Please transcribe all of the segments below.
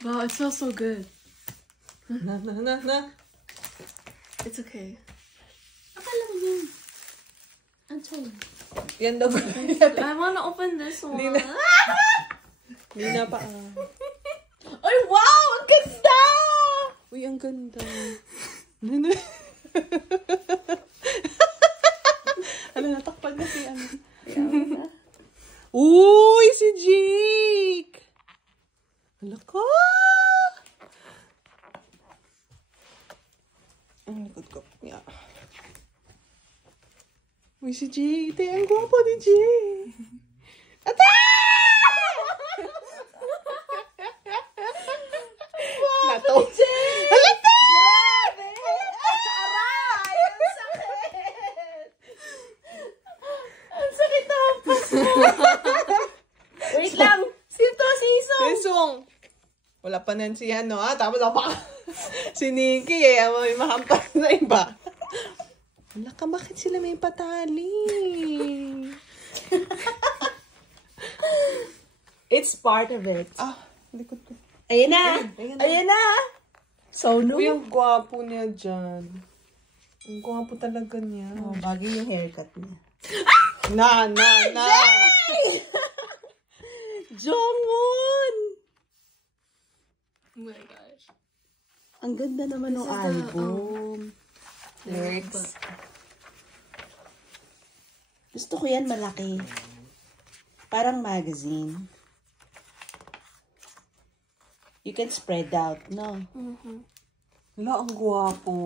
Wow, it smells so good. Na. It's okay. Akala ko yun. Antoy. Yan daw. I wanna open this one. Hindi na pa. Ay, wow! Ang ganda! Uy, ang ganda. Ano, natakpan na si ano. Uy, si Jake! Hala ka! Ang likod ko. Yeah. Uy, si Jake. Ito, ang gwapo ni Jake. Ata! Nato. Hala ka! Aray! Ang sakit! Ang sakit na ang pas mo! Wait lang! Sito, sisong! Sisong! Wala pa nan si ano, ha? Tapos ako pa. Si Nikki, eh. May mahampas na iba. Wala ka, bakit sila may patali? It's part of it. Ah, likod ko. Ayan na! Ayan na. Ayan na! So, no? Uy, ang gwapo niya dyan. Ang gwapo talaga niya. Oh, bagay yung haircut niya. Na! Jongwon! Oh my gosh. Ang ganda naman ng album. Lyrics. Gusto ko yan malaki. Parang magazine. You can spread out, no? Wala, ang gwapo.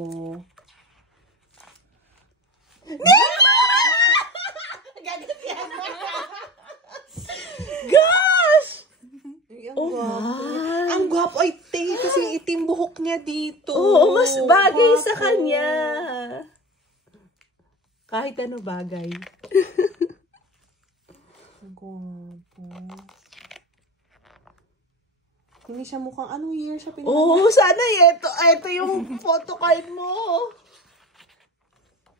Gosh! Ay, ang Oh, gwapo. wow. Ang gwapo ay te, kasi itim buhok niya dito. Oo, mas bagay sa Gwapo. kanya. Kahit ano bagay. Ang gwapo. Hindi siya mukhang, anong year siya pinanganak? Oo, sana ito yung photo card mo.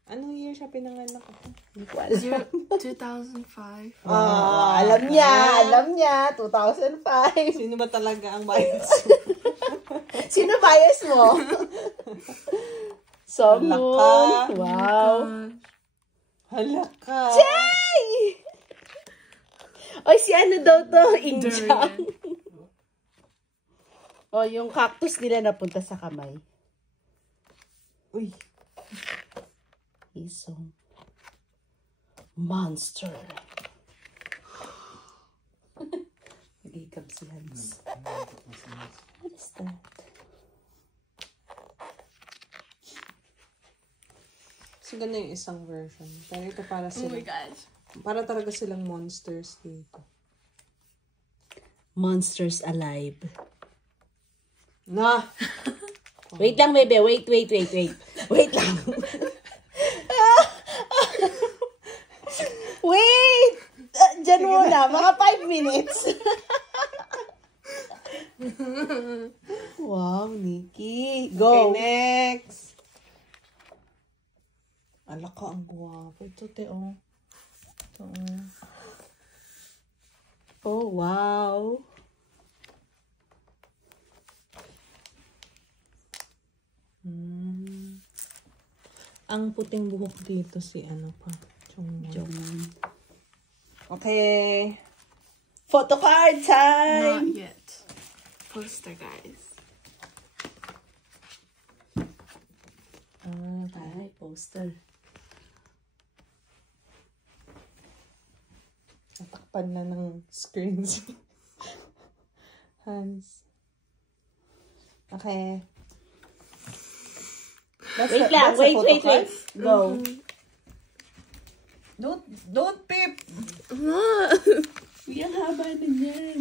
Anong year siya pinanganak ako? Hindi ko alam. 2005. Alam niya. 2005. Sino ba talaga ang bias? Sino bias mo? Someone. Hala ka. Wow. Hala ka. Jay! Oy, si ano daw to? Injang. Oh, yung cactus nila napunta sa kamay. Uy. Isong monster. Nag-ikab si Hans. What is that? So, ganda yung isang version. Pero ito para Oh sila. my gosh. Para talaga silang monsters dito. Monsters alive. Na! Wait lang, bebe. Wait. Wait lang. Wait! Diyan muna. Mga 5 minutes. Wow, Nikki. Go. Okay, next. Ala ka, ang guwapo. Ito, te, oh. Ito, oh. Oh, wow. Ang puting buhok dito si ano pa. Jongwon. Okay. Photo card time! Not yet. Poster, guys. Ay, poster. Natakpan na ng screens. Hands. Okay. Wait lang. Wait. Go. Don't peep! Uy, ang haba na yan.